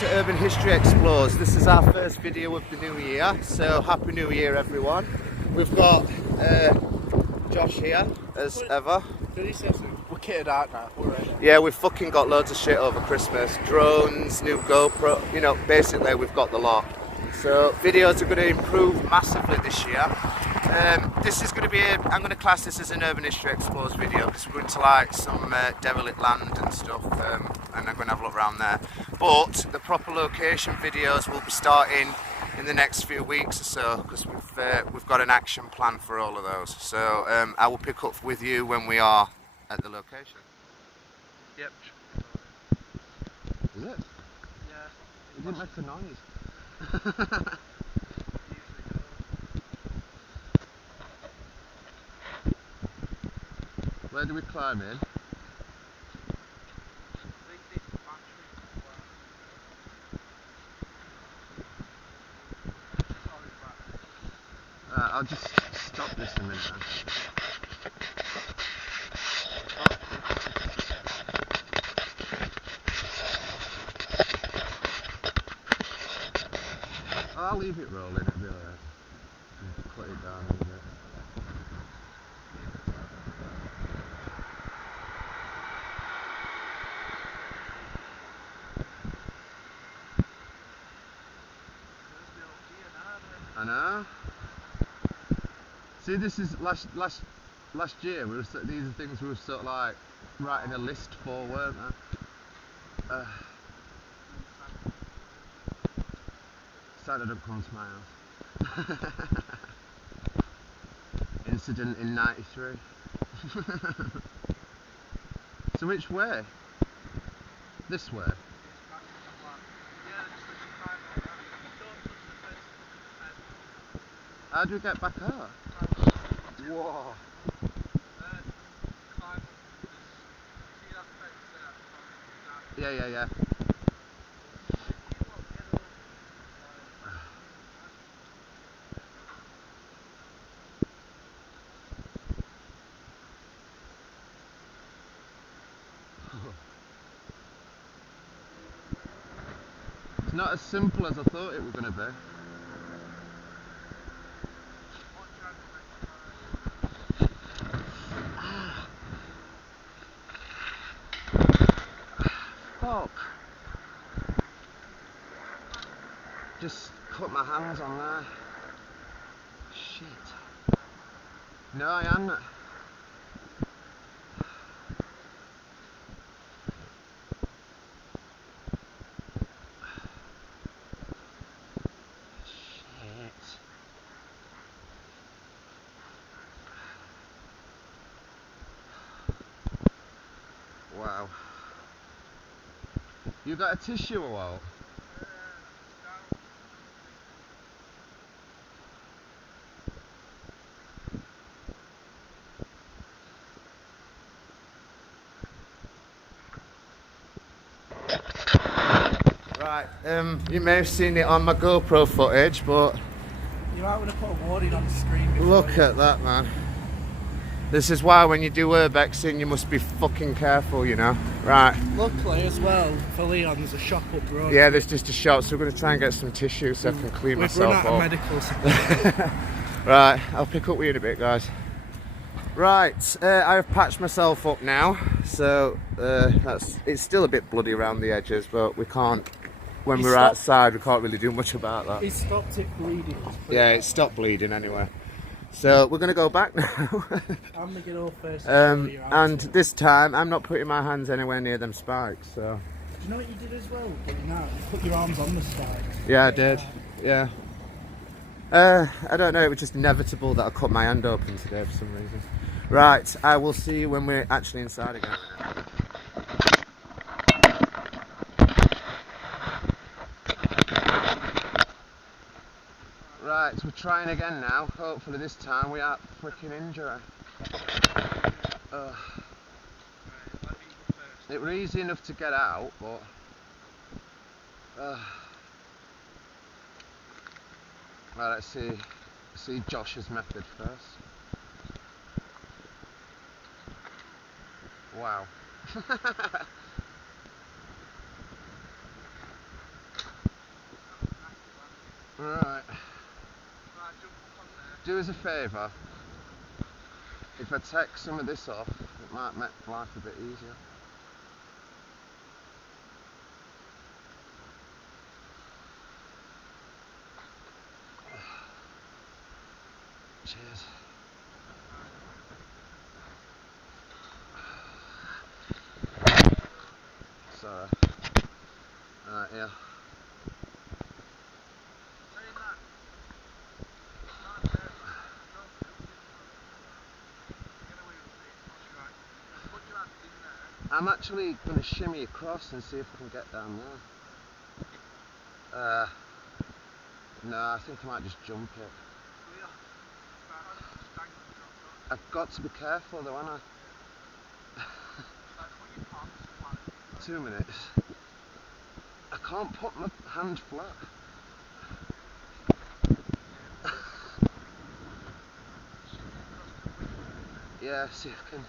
to Urban History Explores. This is our first video of the new year, so Happy New Year everyone. We've got Josh here, as ever. We're kitted out now, we're ready. Yeah, we've fucking got loads of shit over Christmas. Drones, new GoPro, you know, basically we've got the lot. So videos are going to improve massively this year. This is going to be, I'm going to class this as an Urban History Explores video because we're going to like some derelict land and stuff, and I'm going to have a look around there. But the proper location videos will be starting in the next few weeks or so because we've got an action plan for all of those. So I will pick up with you when we are at the location. Yep. Is it? Yeah. It didn't make a noise. Where do we climb in? I'll just stop this a minute then. I'll leave it rolling, it'll be alright. Cut it down a bit. I know. See, this is last year. These are things we were sort of like writing a list for, weren't they? Santa don't come to my house. Incident in '93. So which way? This way? How do we get back up? Whoa. Yeah. It's not as simple as I thought it was going to be. Fuck. Just cut my hands on there. Shit. No, I am. Shit. Wow. You got a tissue or what? Right, you may have seen it on my GoPro footage, but You might want to put a warning on the screen. look at that, man. This is why when you do urbexing you must be fucking careful, you know. Right. Luckily as well, for Leon, there's a shop up the road. Yeah, there's just a shop, so we're going to try and get some tissue so I can clean myself up. We've run out of medical supplies. Right, I'll pick up with you in a bit, guys. Right, I've patched myself up now, so it's still a bit bloody around the edges, but we can't, when we're outside, we can't really do much about that. He stopped it bleeding. Yeah, it stopped bleeding anyway. So we're going to go back now. I'm going to get all first. And this time, I'm not putting my hands anywhere near them spikes, so. Do you know what you did as well? Getting out, you put your arms on the spikes. Yeah, I did, yeah. I don't know, it was just inevitable that I cut my hand open today for some reason. Right, I will see you when we're actually inside again. Right, we're trying again now. Hopefully this time we aren't freaking injured. It was easy enough to get out, but right, let's see Josh's method first. Wow. Right. Do us a favour. If I take some of this off, it might make life a bit easier. Cheers. Sorry. Right, yeah. I'm actually going to shimmy across and see if I can get down there. No, I think I might just jump it. I've got to be careful though, haven't I? 2 minutes. I can't put my hand flat. Yeah, see if I can.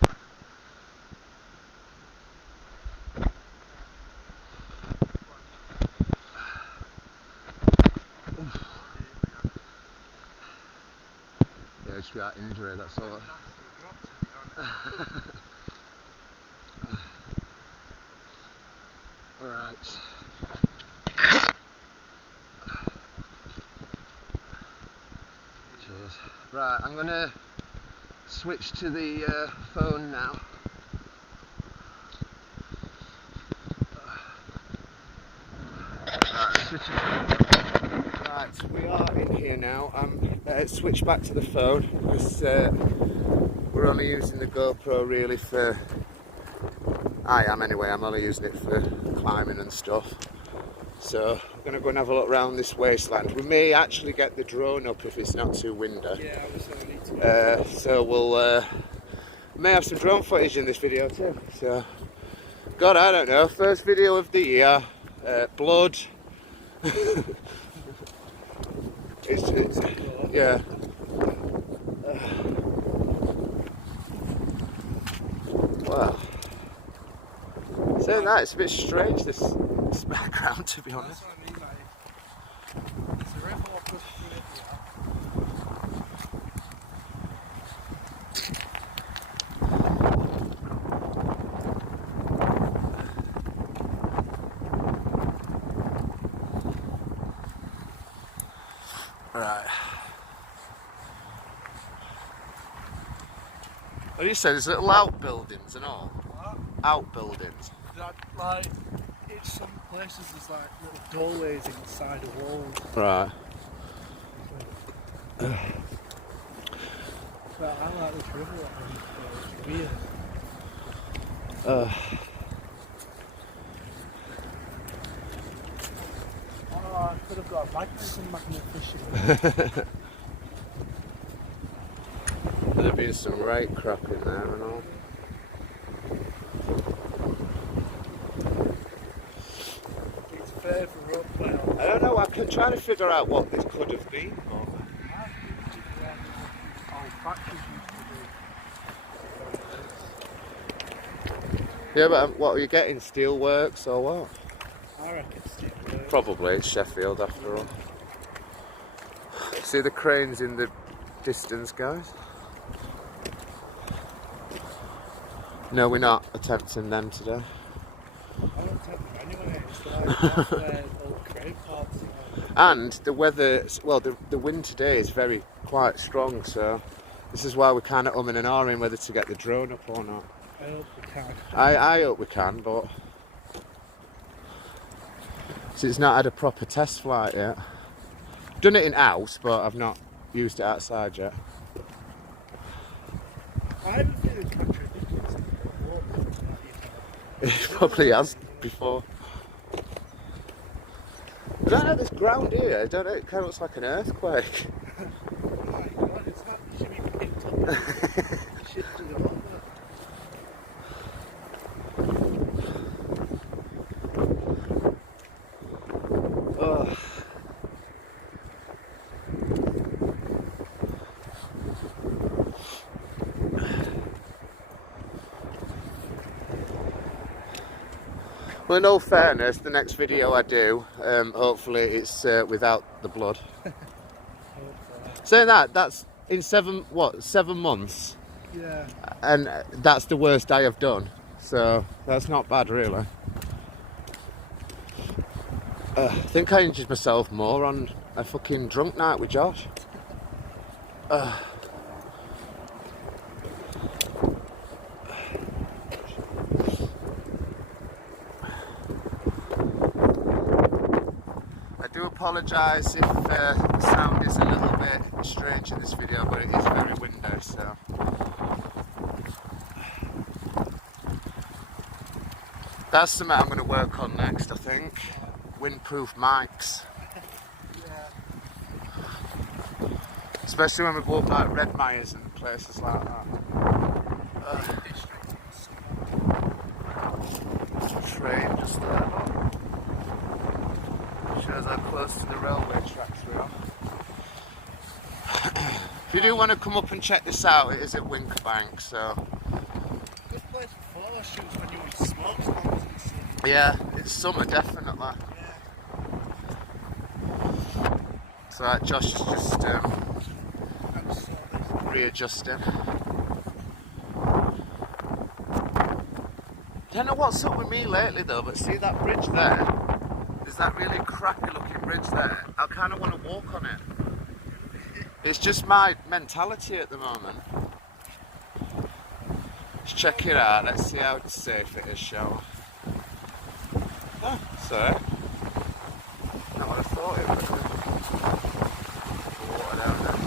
Yeah, it's got injury, that's all. Alright. Cheers. Right, I'm gonna switch to the phone now. Right, switching. Right, we are in here now. I'm switched back to the phone because we're only using the GoPro really for. I am anyway. I'm only using it for climbing and stuff. So we're going to go and have a look around this wasteland. We may actually get the drone up if it's not too windy. Yeah, I was going to so we'll may have some drone footage in this video too. So, God, I don't know. First video of the year. Blood. it's yeah. Wow. Saying that, it's a bit strange this background, to be honest. That's what I mean, like, it's a river up this Right. What do you say? There's little outbuildings and all? What? Outbuildings. That, like, in some places there's like little doorways inside the walls. Right. But I like this river, it's weird. Oh, I could have got a bag for some magnet fishing. There'd be some right crap in there and all. It's further up now. I don't know, I can try to figure out what this could have been. Yeah, but what are you getting? Steelworks or what? I reckon steelworks. Probably, it's Sheffield after all. See the cranes in the distance, guys? No, we're not attempting them today. I don't take them anyway, it's like off where old crane parks are. And the weather, well, the wind today is quite strong, so this is why we're kind of umming and ahhing whether to get the drone up or not. I hope we can. I hope we can, but so it's not had a proper test flight yet. Done it in house, but I've not used it outside yet. I haven't feeling contradictions. It probably has before. I don't know, this ground here, I don't know, it kind of looks like an earthquake. Oh my god, it's not, it should be picked up. Shifted a lot. Oh. Well, in all fairness, the next video I do, hopefully it's without the blood. Saying that, that's in 7 months? Yeah. And that's the worst I have done. So that's not bad, really. I think I injured myself more on a fucking drunk night with Josh. I do apologise if the sound is a little bit strange in this video, but it is very windy, so. That's something I'm going to work on next, I think. Windproof mics. Yeah. Especially when we go up like Red Myers and places like that. Train just there. Shows how close to the railway tracks we are. If you do want to come up and check this out, it is at Wincobank, so. Good place for photo shoots when you're in smoke bombs and stuff. Yeah, it's summer, definitely. Yeah. So Josh is just readjusting. Don't know what's up with me lately though, but see that bridge there? There's that really crappy looking bridge there. I kind of want to walk on it. It's just my mentality at the moment. Let's check it out. Let's see how safe it is, shall we? Oh, sorry. Not what I thought it would be. Water down there.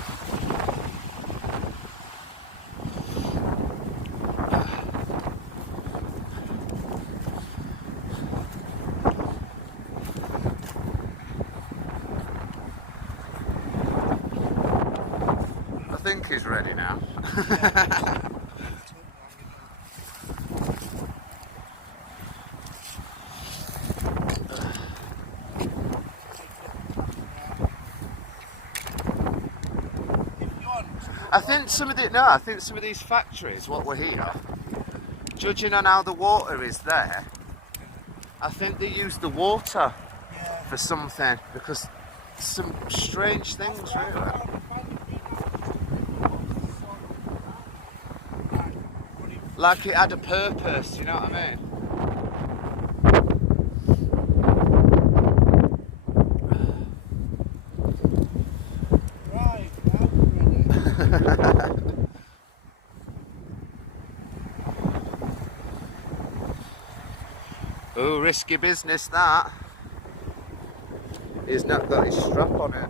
I think he's ready now. I think some of these factories, what we're here, judging on how the water is there, I think they use the water for something, because some strange things really. Like it had a purpose, you know what I mean? Right, now we're ready. Oh, risky business that. He's not got his strap on it.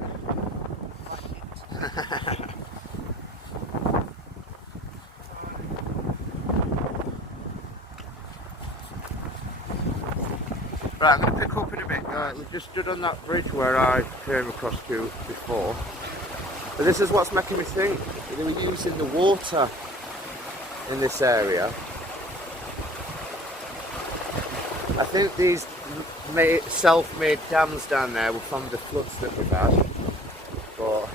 Right, I'm going to pick up in a bit. We've just stood on that bridge where I came across to before. But this is what's making me think. They were using the water in this area. I think these self-made dams down there were from the floods that we've had. But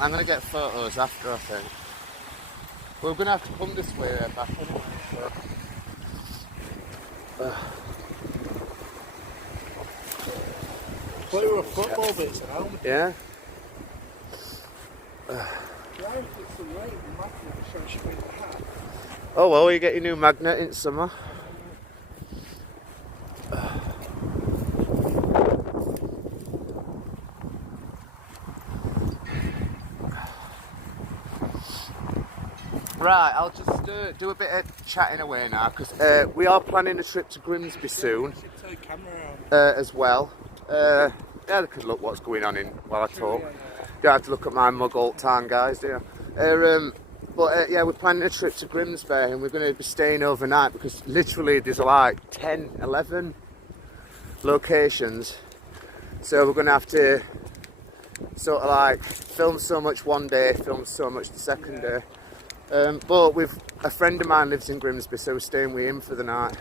I'm going to get photos after, I think. We're going to have to come this way back anyway. So. Play with a football bits around. Yeah. Oh well, you get your new magnet in summer. Right, I'll just do a bit of chatting away now, because we are planning a trip to Grimsby soon as well. Yeah, they could look what's going on in while I talk. Don't have to look at my mug all the time, guys, do you? But yeah, we're planning a trip to Grimsby, and we're going to be staying overnight, because literally there's like 10, 11 locations. So we're going to have to sort of like film so much one day, film so much the second day. But with a friend of mine lives in Grimsby, so we're staying with him for the night.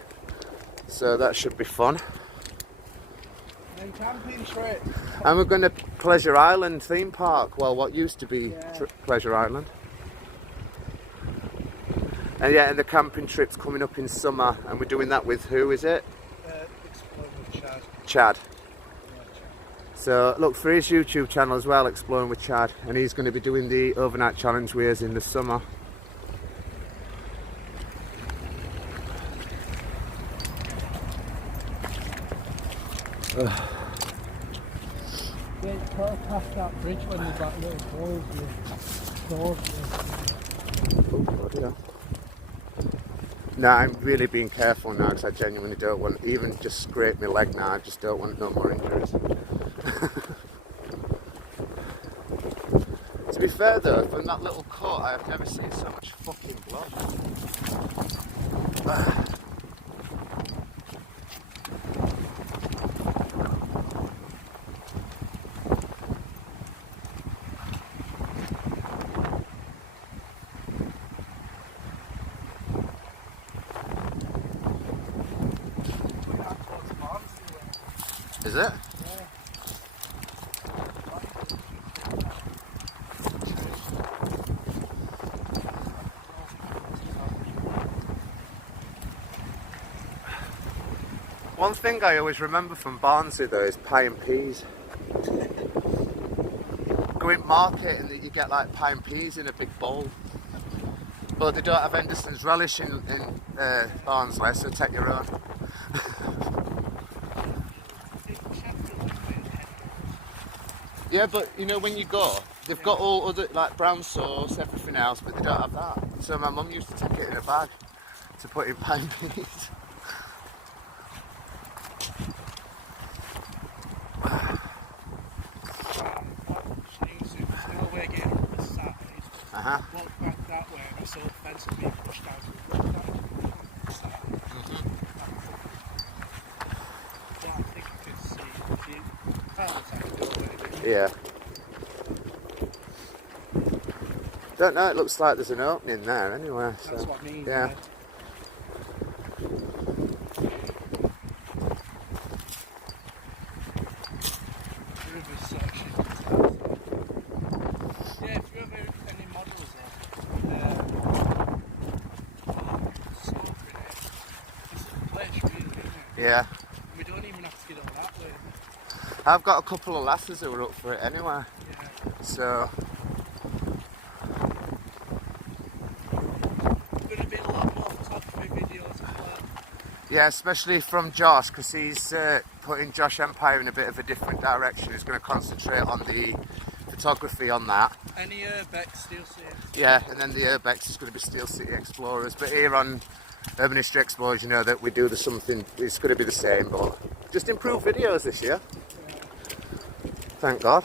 So that should be fun. And camping trip. And we're going to Pleasure Island theme park, well, what used to be Pleasure Island. And yeah, and the camping trip's coming up in summer, and we're doing that with who is it? Exploring with Chad. Chad. Yeah, Chad. So look for his YouTube channel as well, Exploring with Chad, and he's going to be doing the overnight challenge with us in the summer. Yeah, it's got past that bridge when there's that little hole with doors. Oh, bloody hell. No, I'm really being careful now because I genuinely don't want, even just scrape my leg now, I just don't want no more injuries. To be fair though, from that little cut, I have never seen so much fucking blood. Is it? One thing I always remember from Barnsley though is pie and peas. Go in market and you get like pie and peas in a big bowl. But they don't have Henderson's relish in Barnsley, so take your own. Yeah, but you know when you go, they've got all other like brown sauce, everything else, but they don't have that. So my mum used to take it in a bag to put in pie and peas. Walked back that way and I saw the fence being pushed out. Yeah, I think I could see a few cars out the doorway. Yeah. Don't know, it looks like there's an opening there anyway. So. That's what I mean. Yeah. Right? River's so shit. Yeah, if you ever any models there, so pretty. It's a place really, isn't it? Yeah. We don't even have to get up that way. I've got a couple of lasses who are up for it anyway. Yeah. So. Going to be a lot more photography videos as well. Yeah, especially from Josh, because he's putting Josh Empire in a bit of a different direction. He's going to concentrate on the photography on that. Any Urbex Steel City? Yeah, and then the Urbex is going to be Steel City Explorers. But here on Urban History Explorers, you know that we do the something, it's going to be the same, but just improved videos this year. Yeah. Thank God.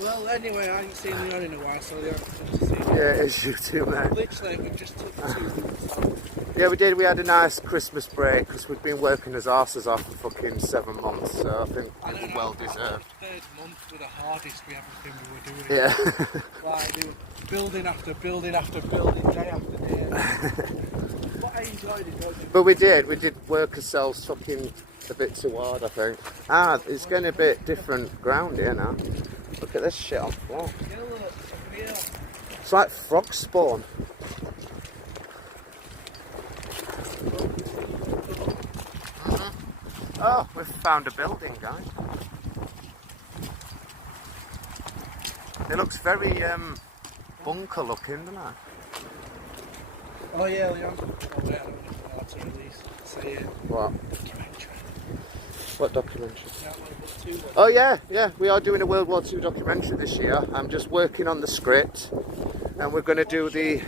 Well, anyway, I ain't seen you on in a while, so the opportunity to see you. Yeah, it's you too, mate. Literally, we just took 2 weeks off. Yeah, we did. We had a nice Christmas break because we'd been working as arses off for fucking 7 months, so I think it was well deserved. Third month with the hardest we everything we were doing. Yeah. Like, they were building after building after building, day after day. But I enjoyed it, don't you? But we did work ourselves fucking a bit too hard, I think. Ah, it's getting a bit different ground here now. Look at this shit on the floor. Yeah, look, up here. It's like frog spawn. Oh, we've found a building, guys. It looks very bunker looking, doesn't it? Oh yeah, Leon. Oh wait, I don't know how to release. Say it. What? Documentary. What documentary? That World War II. Oh yeah, we are doing a World War II documentary this year. I'm just working on the script, and we're going to do the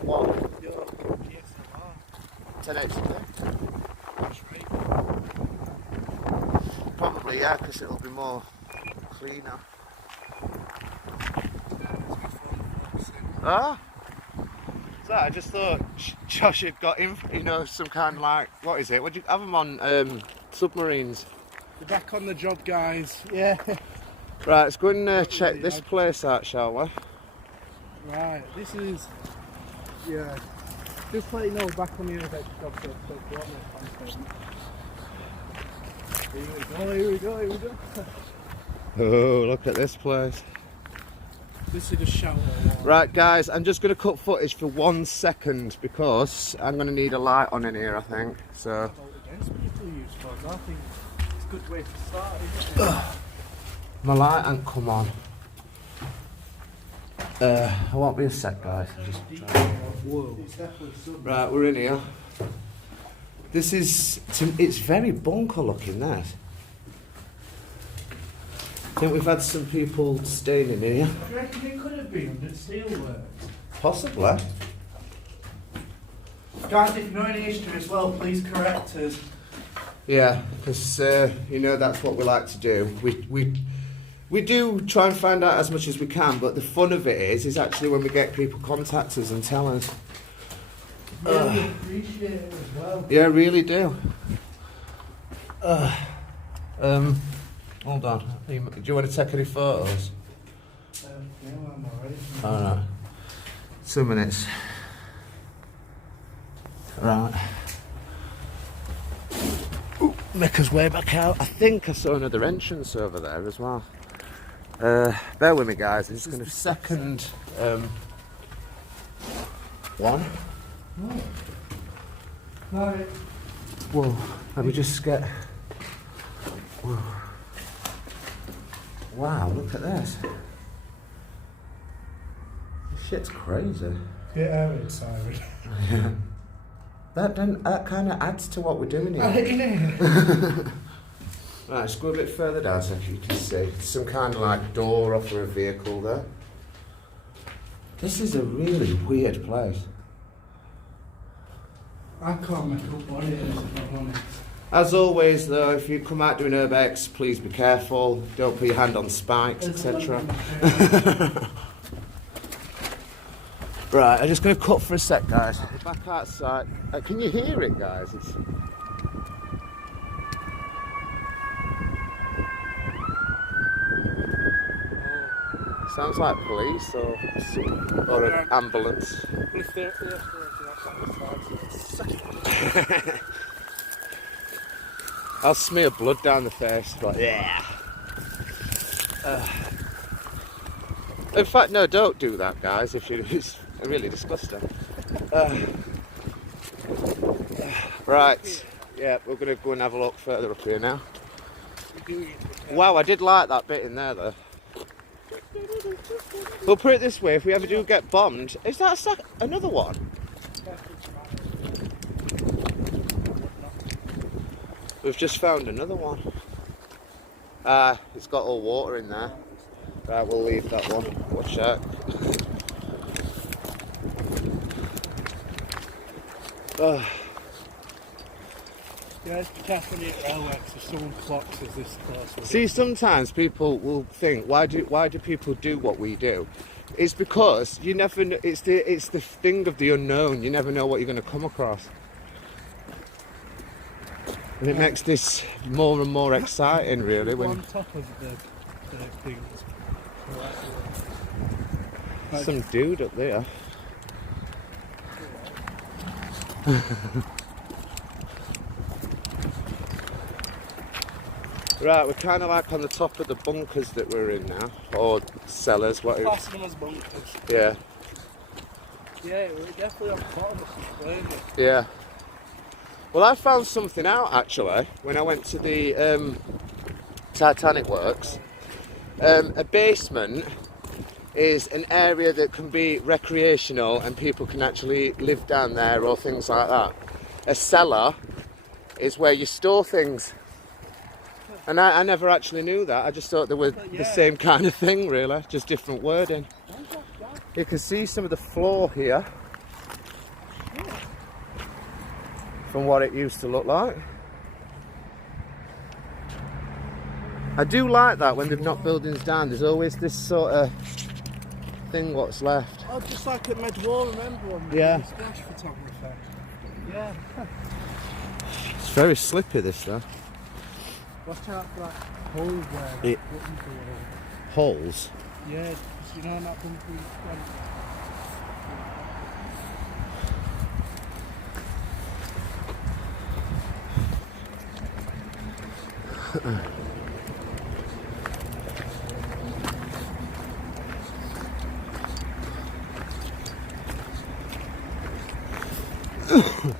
what? Your DSLR. 1080p. That's right. Probably yeah, because it'll be more cleaner. Ah. So I just thought Josh had got in, you know, some kind of like, what is it? What do you have them on? Submarines. We're back on the job, guys. Yeah. Right, let's go and check this place out, shall we? Right, this is, yeah, just to let you know, back on the Urbex job, so here we go, here we go. Oh, look at this place. Oh, look at this place. This is a shower wall. Right, guys, I'm just going to cut footage for 1 second because I'm going to need a light on in here, I think. So. Against people use phones. I think it's a good way to start, isn't it? My light ain't come on. I won't be a sec, guys. Whoa. Right, we're in here. This is, it's very bunker looking, that. I think we've had some people staying in here. Do you reckon it could have been under steelwork? Possibly. Guys, if you know any history as well, please correct us. Yeah, because you know that's what we like to do. We do try and find out as much as we can, but the fun of it is actually when we get people contact us and tell us. Really appreciate it as well. Yeah, I really do. Hold on. Do you want to take any photos? No, I'm already. Alright. 2 minutes. Right. Ooh, make us way back out. I think I saw another entrance over there as well. Bear with me, guys. I'm just going to second one. Right. Whoa. Let me just get. Whoa. Wow, look at this. This shit's crazy. Get out of it, Simon. Yeah. That kind of adds to what we're doing here. Right, let's go a bit further down so you can see. Some kind of like door off for a vehicle there. This is a really weird place. I can't make up what it is if I'm honest. As always though, if you come out doing urbex, please be careful. Don't put your hand on spikes, etc. Right, I'm just going to cut for a sec, guys. We're back outside. Can you hear it, guys? Sounds like police or an ambulance. I'll smear blood down the face. Like, yeah. In fact, no, don't do that, guys. It's really disgusting. Right. Yeah, we're going to go and have a look further up here now. Wow, I did like that bit in there, though. We'll put it this way, if we ever do get bombed, is that another one? We've just found another one. It's got all water in there. Right, we'll leave that one. Watch out. Guys, be careful at railworks if someone clocks us this close. See, sometimes people will think, why do people do what we do? It's because you never know, it's the thing of the unknown. You never know what you're going to come across. And it makes this more and more exciting, really. When on top of the things. Some dude up there. Right, we're kind of like on the top of the bunkers that we're in now, or cellars, whatever. Class them as bunkers. Yeah. Yeah, we're definitely on the bottom of some flames. Yeah. Well, I found something out actually when I went to the Titanic Works. A basement is an area that can be recreational and people can actually live down there or things like that. A cellar is where you store things. And I never actually knew that. I just thought they were the same kind of thing, really, just different wording. You can see some of the floor here from what it used to look like. I do like that when they've knocked buildings down, there's always this sort of thing what's left. Oh, just like at Medwall, remember one? Yeah. Splash photographer. Yeah. It's very slippy, this though. Watch out for that hole where It- buttons are Holes? Yeah, you know that bumper.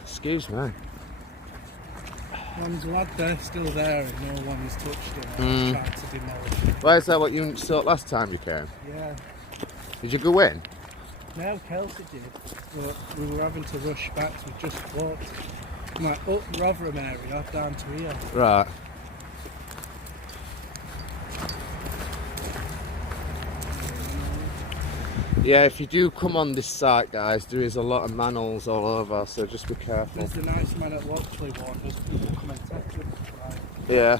Excuse me. One's lad there, still there, and no one has touched it. I tried to demolish it. Why is that what you saw last time you came? Yeah. Did you go in? No, Kelsey did, but we were having to rush back, so we just walked from like up Rotherham area down to here. Right. Yeah, if you do come on this site, guys, there is a lot of manholes all over, so just be careful. There's the nice man at Loxley one, there's people come and take them. Like, Yeah.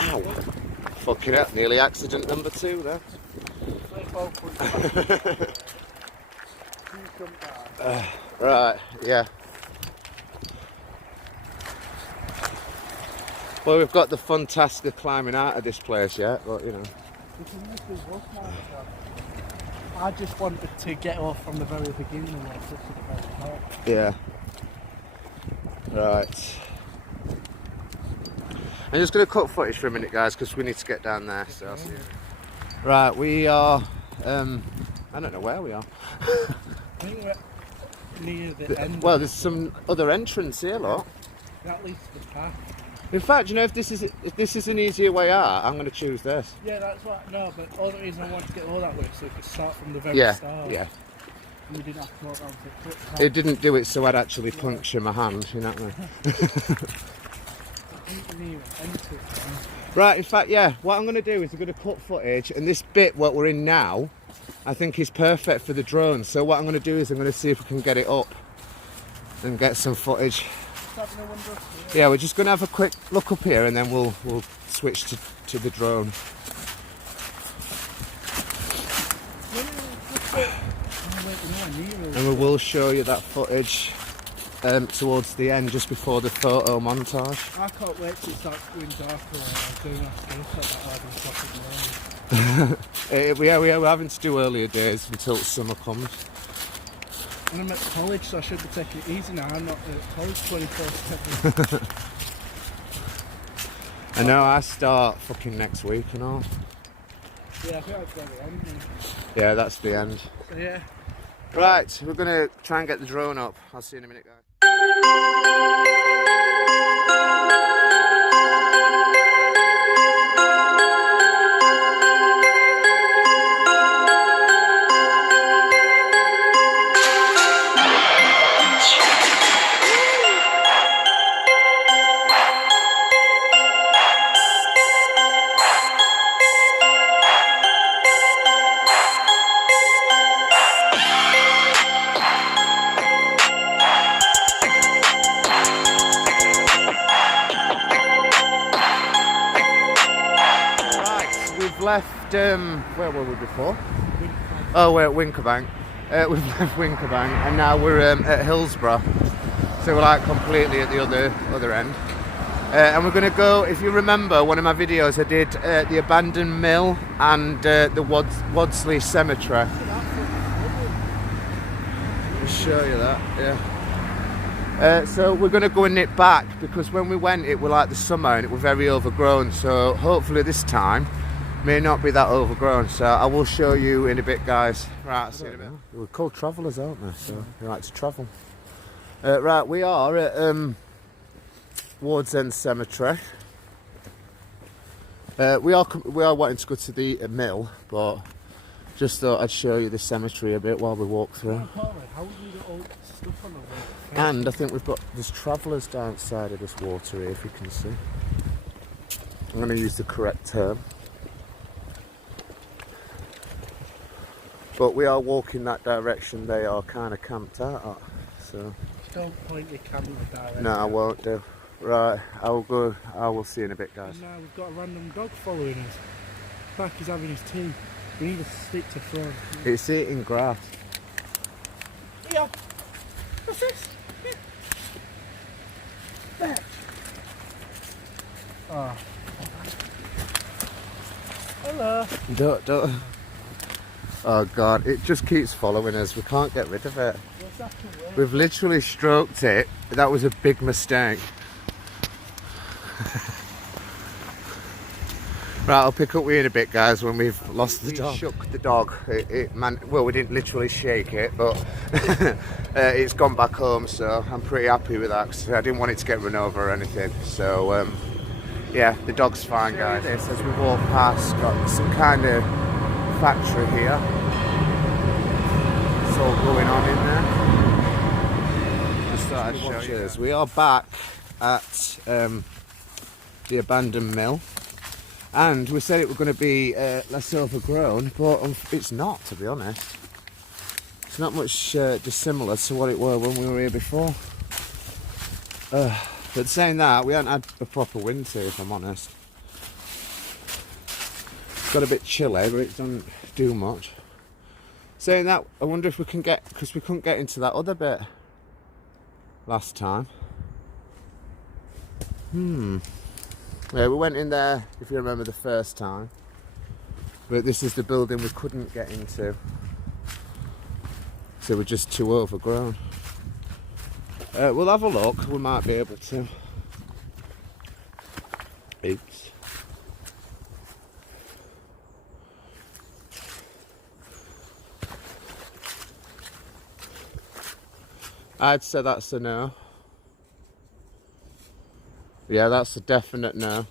Ow. Fucking hell, nearly accident number 2 there. Right, yeah. Well, we've got the fun task of climbing out of this place yet, but you know. I just wanted to get off from the very beginning and like, to the very top. Yeah. Right. I'm just going to cut footage for a minute, guys, because we need to get down there. So I'll see you. Right, we are. I don't know where we are. I think we're near the end. Well, there's some other entrance here, look. That leads to the path. In fact, you know, if this is an easier way out, I'm going to choose this. Yeah, that's what. No, but all the reason I wanted to get all that way so we could start from the very Yeah, start. yeah. And we didn't have to walk down to the footpath. It didn't do it, so I'd actually puncture my hand. You know what I mean? I think we need to enter it. Right, in fact, yeah, what I'm going to do is I'm going to cut footage, and this bit, what we're in now, I think is perfect for the drone. So what I'm going to do is I'm going to see if we can get it up and get some footage. Yeah, we're just going to have a quick look up here, and then we'll switch to the drone. And we will show you that footage towards the end, just before the photo montage. I can't wait till it starts going darker. I'm doing that stuff Yeah, we're having to do earlier days until summer comes. And I'm at college, so I should be taking it easy now. I'm not at college 24/7. I know, I start fucking next week and all. Yeah, I think that's where we end. Yeah, that's the end. So yeah. Right, we're going to try and get the drone up. I'll see you in a minute, guys. Left, where were we before? Oh, we're at Wincobank. We've left Wincobank and now we're at Hillsborough. So we're like completely at the other end. And we're going to go, if you remember one of my videos, I did the abandoned mill and the Wadsley Cemetery. I'll show you that, yeah. So we're going to go and nip back because when we went it was like the summer and it was very overgrown. So hopefully this time may not be that overgrown, so I will show you in a bit, guys. Right, I'll see you in a bit. We're called travellers, aren't we? So we like to travel. Right, we are at Ward's End Cemetery. We are wanting to go to the mill, but just thought I'd show you the cemetery a bit while we walk through. How would you get all stuff on the way? And I think there's travellers down outside of this water here, if you can see. I'm going to use the correct term. But we are walking that direction they are kind of camped out at, so... Don't point your camera directly. No, I won't do. Right, I will see you in a bit, guys. And now we've got a random dog following us. Back he's having his tea. We need to stick to front. It's eating grass. Yeah. What's this? Yeah. There. Oh. Hello. Don't. Oh God, it just keeps following us. We can't get rid of it. What's We've literally stroked it. That was a big mistake. Right, I'll pick up with you in a bit, guys, when we've lost the dog. We shook the dog. Well, we didn't literally shake it, but it's gone back home, so I'm pretty happy with that, because I didn't want it to get run over or anything. So, yeah, the dog's fine, guys. This, as we walk past, got some kind of factory here. It's all going on in there. Just thought I'd show you this. We are back at the abandoned mill. And we said it was going to be less overgrown, but it's not, to be honest. It's not much dissimilar to what it were when we were here before. But saying that, we haven't had a proper winter, if I'm honest. It's got a bit chilly, but it doesn't do much. Saying that, I wonder if we can get, because we couldn't get into that other bit last time. Yeah, we went in there, if you remember, the first time, but this is the building we couldn't get into, so we're just too overgrown. We'll have a look, we might be able to. Oops. I'd say that's a no. Yeah, that's a definite no.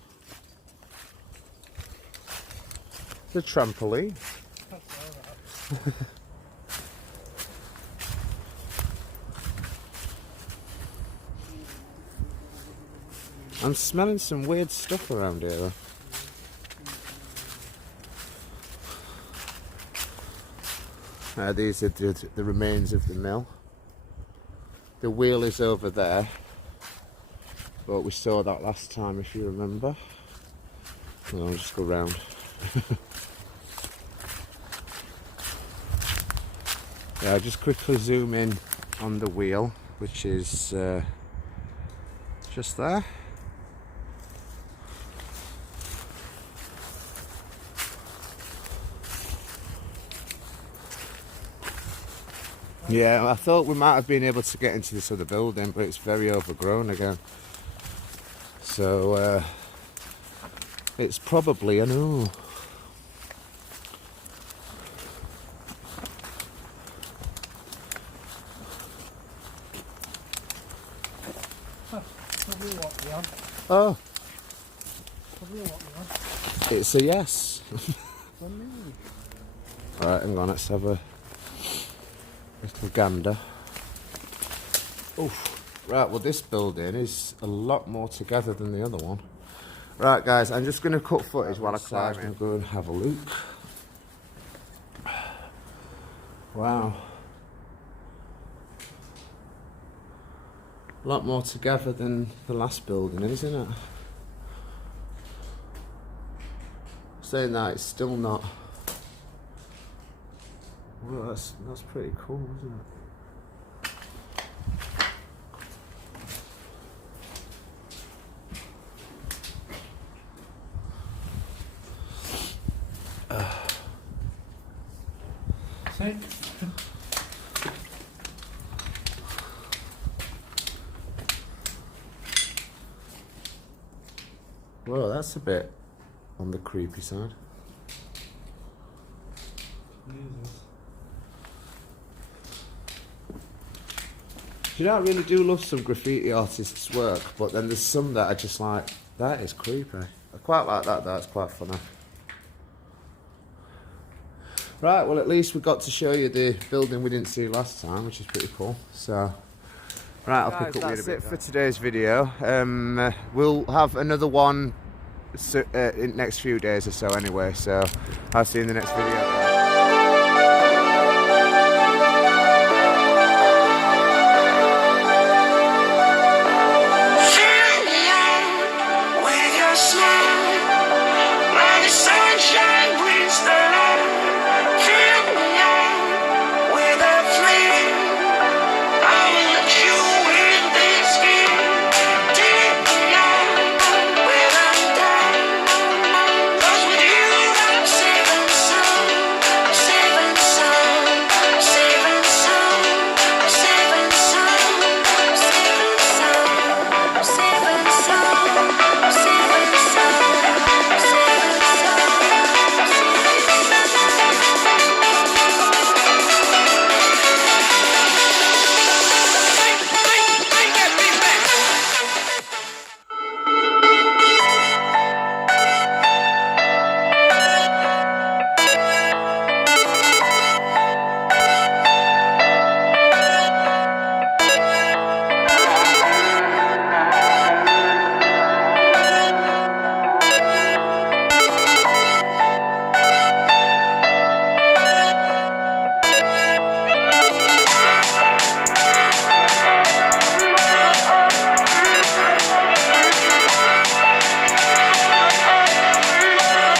It's a trampoline. I'm smelling some weird stuff around here though. These are the remains of the mill. The wheel is over there. But we saw that last time, if you remember. Well, I'll just go round. Yeah, I'll just quickly zoom in on the wheel, which is just there. Yeah, I thought we might have been able to get into this other building, but it's very overgrown again. So, it's probably a no. Oh. It's a yes. Right, hang on, let's have a little gander. Oof. Right, well this building is a lot more together than the other one. Right guys, I'm just going to cut footage while I climb in. Go and have a look. Wow. A lot more together than the last building, isn't it? Saying that, it's still not. Well, that's pretty cool, isn't it? Well, that's a bit on the creepy side. You know, I really do love some graffiti artists' work, but then there's some that are just like, that is creepy. I quite like that, that's quite funny. Right, well at least we got to show you the building we didn't see last time, which is pretty cool. So, right, I'll pick up with you in a bit. That's it for today's video. We'll have another one in the next few days or so anyway, so I'll see you in the next video.